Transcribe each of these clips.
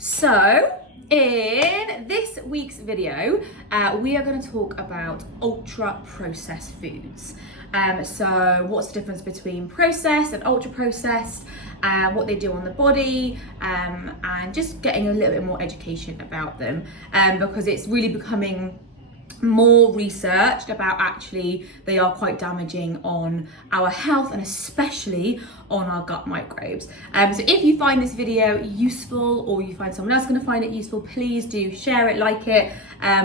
So in this week's video, we are going to talk about ultra processed foods. So what's the difference between processed and ultra processed, what they do on the body, and just getting a little bit more education about them, because it's really becoming more researched about actually they are quite damaging on our health and especially on our gut microbes. So if you find this video useful or you find someone else going to find it useful, please do share it, like it,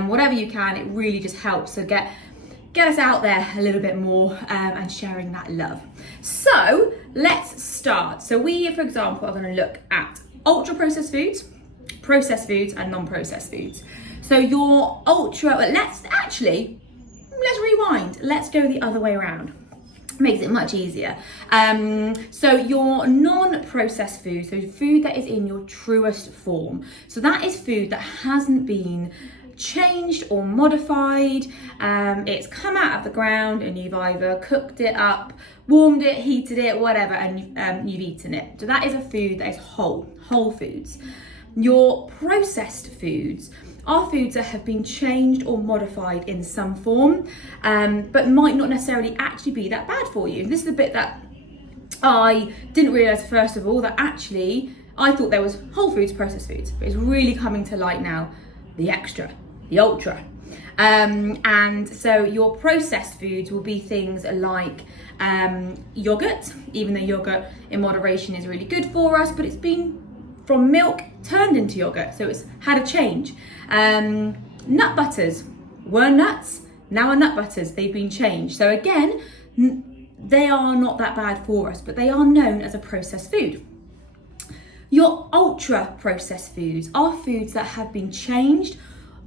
whatever you can. It really just helps. So get us out there a little bit more and sharing that love. So let's start. So we, for example, are going to look at ultra processed foods and non-processed foods. So your let's rewind. Let's go the other way around. Makes it much easier. So your non-processed food, so food that is in your truest form. So that is food that hasn't been changed or modified. It's come out of the ground and you've either cooked it up, warmed it, heated it, whatever, and you've eaten it. So that is a food that is whole foods. Your processed foods are foods that have been changed or modified in some form, but might not necessarily actually be that bad for you. This is the bit that I didn't realise first of all, that actually I thought there was whole foods, processed foods, but it's really coming to light now, the extra, the ultra. And so your processed foods will be things like yogurt, even though yogurt in moderation is really good for us, but it's been from milk turned into yogurt, so it's had a change. Nut butters were nuts, now are nut butters, they've been changed. So again, they are not that bad for us, but they are known as a processed food. Your ultra processed foods are foods that have been changed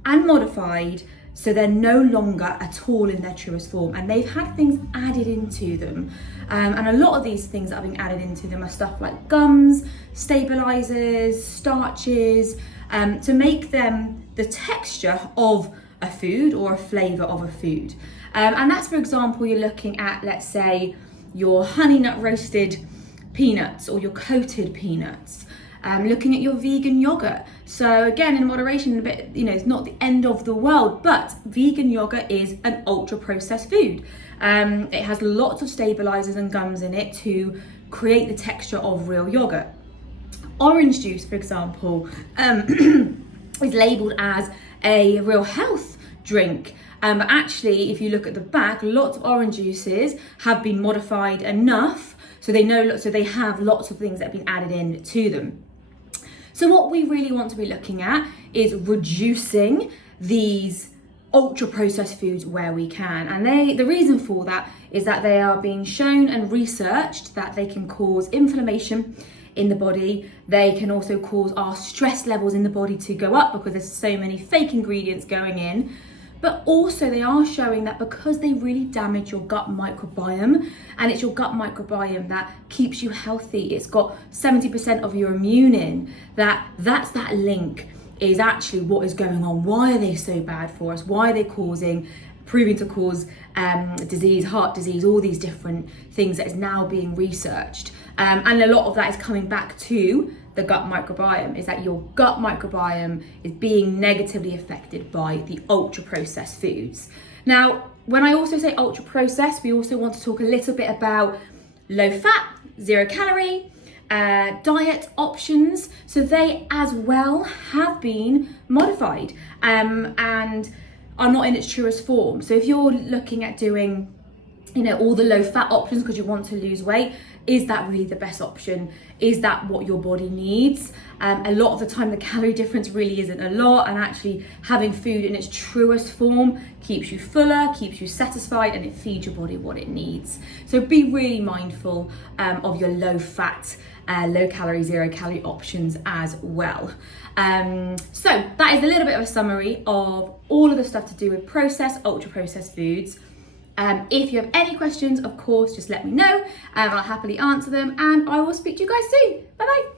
and modified, so they're no longer at all in their truest form, and they've had things added into them. And a lot of these things that are being added into them are stuff like gums, stabilizers, starches, to make them the texture of a food or a flavor of a food. And that's, for example, you're looking at, let's say, your honey nut roasted peanuts or your coated peanuts. Looking at your vegan yogurt. So again, in moderation, a bit, it's not the end of the world, but vegan yogurt is an ultra processed food. It has lots of stabilizers and gums in it to create the texture of real yogurt. Orange juice, for example, is labeled as a real health drink. But actually, if you look at the back, lots of orange juices have been modified enough so they have lots of things that have been added in to them. So what we really want to be looking at is reducing these ultra processed foods where we can. And the reason for that is that they are being shown and researched that they can cause inflammation in the body. They can also cause our stress levels in the body to go up because there's so many fake ingredients going in. But also they are showing that because they really damage your gut microbiome, and it's your gut microbiome that keeps you healthy, it's got 70% of your immune in, that's that link is actually what is going on. Why are they so bad for us? Why are they proving to cause disease, heart disease, all these different things that is now being researched. And a lot of that is coming back to the gut microbiome, is that your gut microbiome is being negatively affected by the ultra processed foods. Now, when I also say ultra processed, we also want to talk a little bit about low fat, 0 calorie, diet options. So they as well have been modified and are not in its truest form. So if you're looking at doing all the low fat options because you want to lose weight, is that really the best option? Is that what your body needs? A lot of the time the calorie difference really isn't a lot, and actually having food in its truest form keeps you fuller, keeps you satisfied, and it feeds your body what it needs. So be really mindful of your low fat, low calorie, 0 calorie options as well. So that is a little bit of a summary of all of the stuff to do with processed, ultra processed foods. If you have any questions, of course, just let me know. I'll happily answer them, and I will speak to you guys soon. Bye bye.